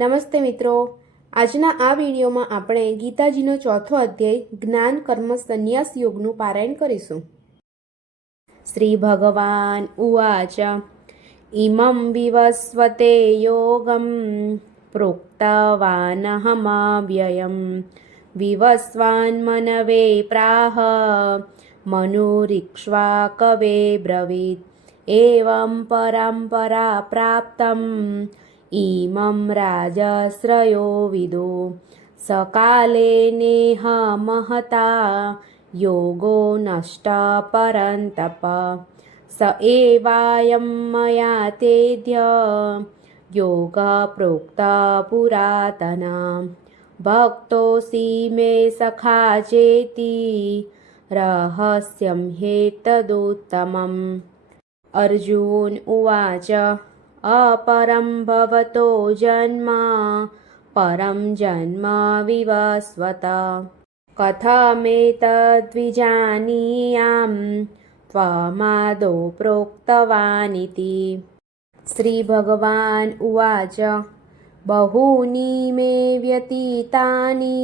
નમસ્તે મિત્રો, આજના આ વિડીયોમાં આપણે ગીતાજીનો ચોથો અધ્યાય જ્ઞાન કર્મ સંન્યાસ યોગનું પારાયણ કરીશું. શ્રી ભગવાન ઉવાચ ઇમં વિવસ્વતે યોગમ પ્રોક્તવાનહમવ્યયમ વિવસ્વાન મનવે પ્રાહ મનુરીક્ષ્વા કવે બ્રવીત એવં પરંપરા પ્રાપ્તમ ઇમં રાજશ્રયો વિદો સકાલે નેહ મહતા યોગો નષ્ટ પરંતપ સ એવાયં મયા તેદ્ય યોગ પ્રોક્ત પુરાતન ભક્તોસી મે સખા ચેતિ રહસ્યં હેતદુત્તમम्. અર્જુન ઉવાચ अपरं भवतो जन्म परं जन्म विवस्वत कथमेतद्विजानीयां त्वमादौ प्रोक्तवानिति. श्री भगवान उवाच बहूनि मे व्यतीतानि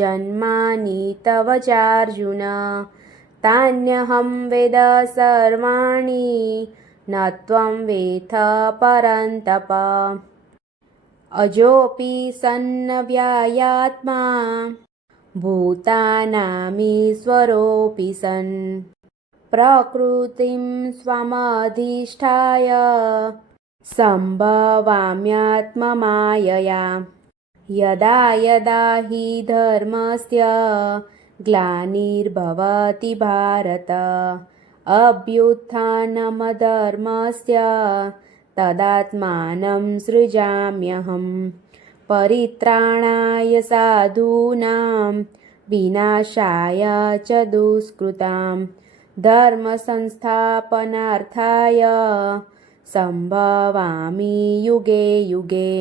जन्मानि तव चार्जुन तान्यहं वेद सर्वाणि न त्वं वेत्थ परन्तप अजोऽपि सन्नव्ययात्मा भूतानामीश्वरोऽपि सन् प्रकृतिं स्वमधिष्ठाय सम्भवाम्यात्ममायया यदा यदा हि धर्मस्य ग्लानिर्भवति भारत अभ्युत्थानमधर्मस्य तदात्मानं सृजाम्यहं परित्राणाय साधूनां विनाशाय च दुष्कृतां धर्मसंस्थापनार्थाय सम्भवामि युगे युगे.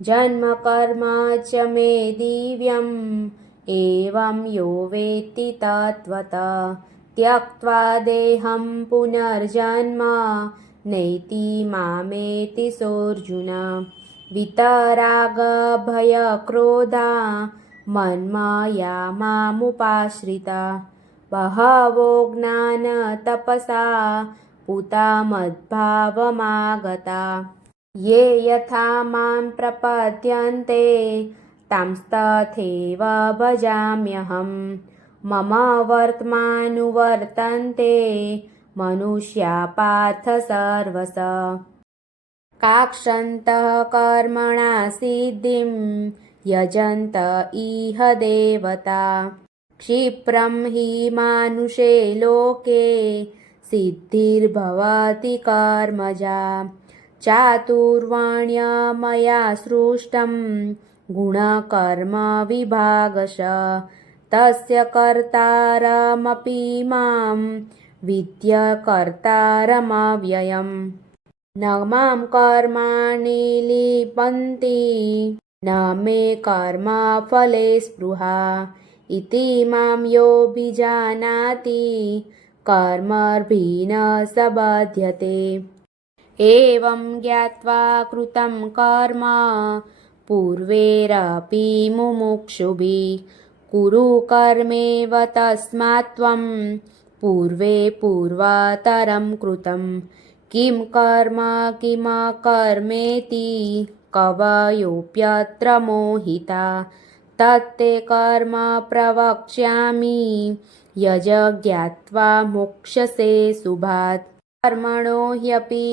जन्म कर्म च मे दिव्यम् एवं यो वेत्ति तत्त्वतः त्यक्त्वा देहं पुनर्जन्म नैति मामेति सोऽर्जुन. वितरागभयक्रोधा मन्मया मामुपाश्रिता बहवो ज्ञानतपसा पूता मद्भावमागता ये यथा मां प्रपद्यन्ते तांस्तथैव भजाम्यहम् मम वर्त्मानुवर्तन्ते मनुष्या पार्थ सर्वश काक्षन्तः कर्मणा सिद्धिं यजन्त इह देवता क्षिप्रं हि मानुषे लोके सिद्धिर्भवति कर्मजा चातुर्वर्ण्यमया सृष्टं गुणकर्म विभागश तस्य कर्तारमपि मां विद्य कर्तारमव्ययम्. न मां कर्माणि लिपन्ति न मे कर्मफले स्पृहा इति मां योऽभिजानाति कर्मभिः न स बध्यते. एवं ज्ञात्वा कृतं कर्म पूर्वैरपि मुमुक्षुभिः कुरु कर्मेव तस्मात् त्वं पूर्वे पूर्वतरं कृतं किं कर्म किमकर्मेति कवयोऽप्यत्र मोहिता तत्ते कर्म प्रवक्ष्यामि यज ज्ञात्वा मोक्ष्यसे शुभात्. कर्मणो ह्यपि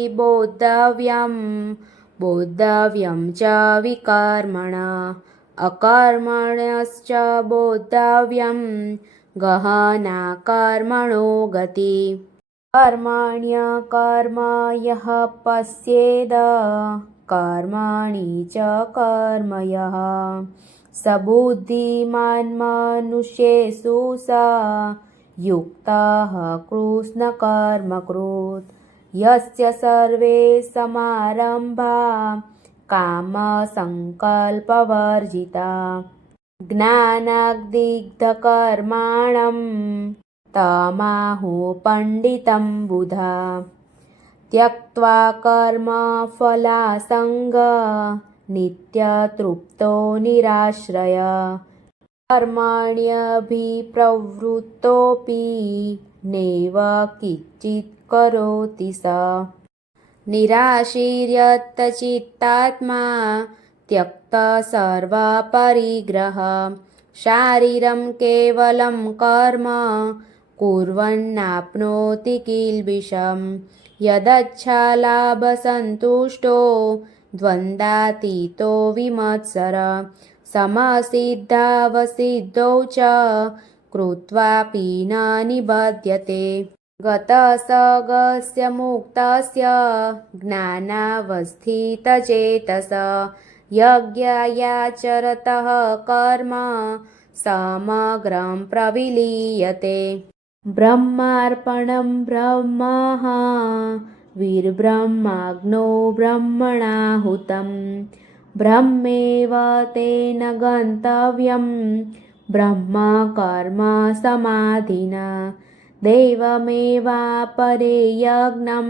बोद्धव्यं च विकर्मणा अकर्मणश्च बोद्धव्यं गहना कर्मणो गति. कर्मण्यकर्म यः पश्येद कर्मणि च कर्म यः स बुद्धिमान् मनुष्येषु स युक्तः कृष्णकर्मकृत् यस्य सर्वे समारम्भा कामसङ्कल्पवर्जिता ज्ञानाग्दिग्धकर्माणं तमाहुः पण्डितं बुधा त्यक्त्वा कर्मफलासङ्ग नित्यतृप्तो निराश्रय कर्मण्यभिप्रवृत्तोऽपि नैव किञ्चित् करोति स निराशीर्यतचित्तात्मा त्यक्तसर्वपरिग्रह शारीरं केवलं कर्म कुर्वन्नाप्नोति किल्बिषं यदच्छालाभसन्तुष्टो द्वन्द्वातीतो विमत्सर समसिद्धावसिद्धौ च कृत्वापि न निबध्यते गतसगस्य मुक्तस्य ज्ञानावस्थितचेतस यज्ञायाचरतः कर्म समग्रं प्रविलीयते ब्रह्मार्पणं ब्रह्मः वीर्ब्रह्माग्नौ ब्रह्मणाहुतं ब्रह्मेव तेन गन्तव्यं ब्रह्मकर्म समाधिना देवमेवापरे यज्ञं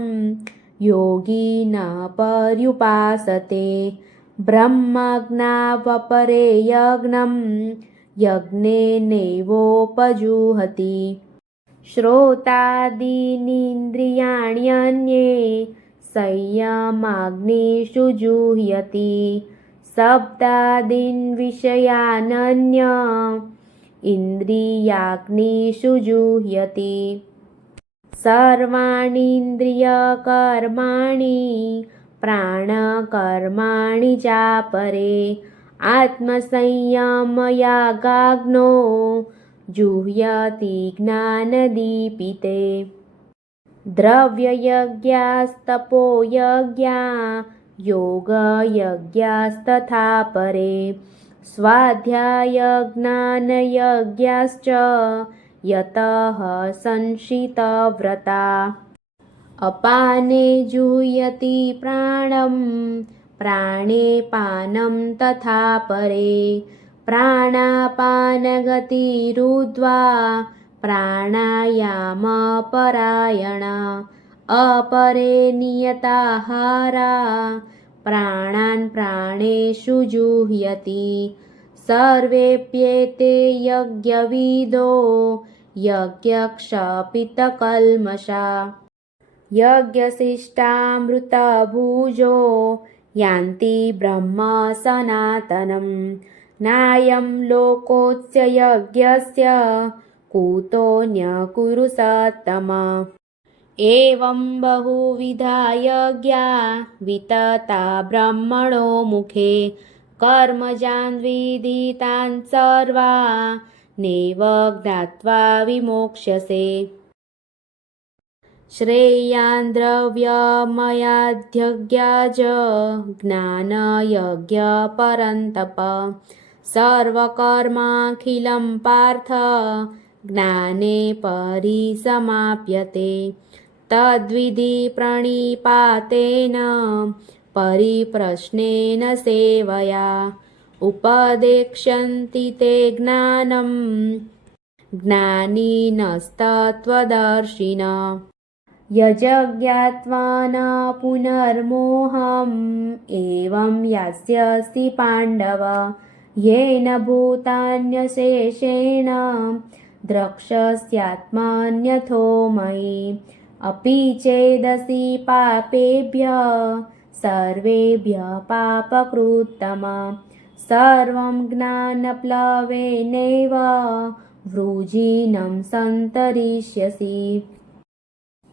योगी न पर्युपासते ब्रह्मज्ञावपरे यज्ञं यज्ञेनैवोपजुहति श्रोत्रादीनीन्द्रियाण्यन्ये संयमाग्निषु जुह्यति शब्दादीन् विषयानन्य इन्द्रियाग्निषु जुह्यति सर्वाणीन्द्रियकर्माणि प्राणकर्माणि चापरे आत्मसंयमयागाग्नो जुह्यति ज्ञानदीपिते द्रव्ययज्ञास्तपोयज्ञा योगयज्ञास्तथा परे स्वाध्यायज्ञानयज्ञाश्च यतः संशितव्रता अपाने जुह्यति प्राणं प्राणे पानं तथा परे प्राणापानगतिरुद्ध्वा प्राणायामपरायणा अपरे नियताहारा प्राणान् प्राणेषु जुह्यति सर्वेऽप्येते यज्ञविदो यज्ञक्षपितकल्मषा यज्ञशिष्टामृतभुजो यान्ति ब्रह्म सनातनं नायं लोकोऽस्य यज्ञस्य कुतोऽन्यः कुरु सत्तम एवं बहुविधा यज्ञा वितता ब्रह्मणो मुखे कर्मजान् विदितान् सर्वा नैव ज्ञात्वा विमोक्ष्यसे श्रेयान् द्रव्यमयाध्यज्ञाज ज्ञानयज्ञ परन्तप सर्वकर्माखिलं पार्थ ज्ञाने परिसमाप्यते तद्विधि प्रणिपातेन परिप्रश्नेन सेवया उपदेक्ष्यन्ति ते ज्ञानं ज्ञानिनस्तत्त्वदर्शिन यज्ञात्वा न पुनर्मोहम् एवं यास्यसि पाण्डव येन भूतान्यशेषेण द्रक्ष्यस्यात्मन्यथो मयि अपि चेदसि पापेभ्यः सर्वेभ्यः पापकृत्तम सर्वं ज्ञानप्लवेनैव वृजिनं सन्तरिष्यसि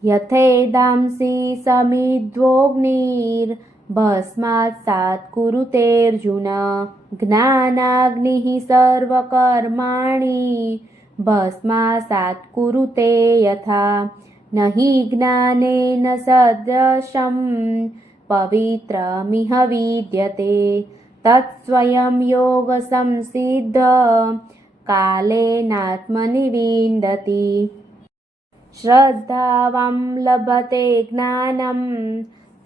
यथेदांसि समिद्धोऽग्निर्भस्मात् सात् कुरुतेऽर्जुन ज्ञानाग्निः सर्वकर्माणि भस्मासात् कुरुते यथा न हि ज्ञानेन सदृशं पवित्रमिह विद्यते तत्स्वयं योगसंसिद्ध कालेनात्मनि विन्दति श्रद्धावान् लभते ज्ञानं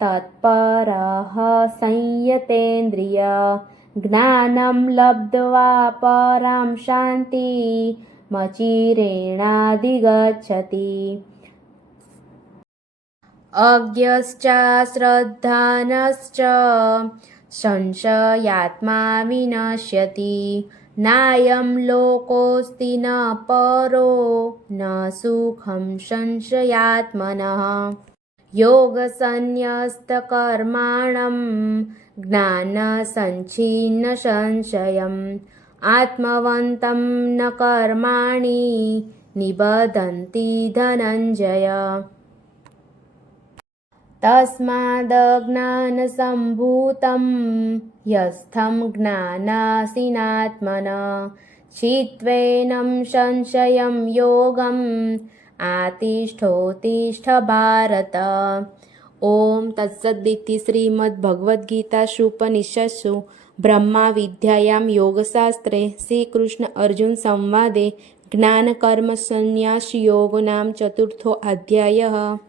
तत्परः संयतेन्द्रिय ज्ञानं लब्ध्वा परां शान्तिमचिरेणाधिगच्छति अज्ञश्च श्रद्धानश्च સંશયાત્મા વિનશ્યતિ નાયં લોકોસ્તિ ન પરો ન સુખં સંશયાત્મનઃ યોગસંન્યસ્તકર્માણં જ્ઞાનસંચ્છિન્ન સંશયં આત્મવન્तं ન કર્માણિ નિબધન્તિ ધનંજય તસ્માદજ્ઞાનસંભૂतं યસ્થં જ્ઞાનાસીનાત્મન ચિત્વેनं સંશયં યોગમ આતિષ્ઠોતિષ્ઠ ભારત. ઓમ તત્સદિતિ શ્રીમદ્ભગવદ્ગીતાસુપનિષત્સુ બ્રહ્મા વિદ્યાયાં યોગશાસ્ત્રે શ્રીકૃષ્ણ અર્જુન સંવાદે જ્ઞાનકર્મ સંન્યાસ યોગ નામ ચતુર્થો અધ્યાયઃ.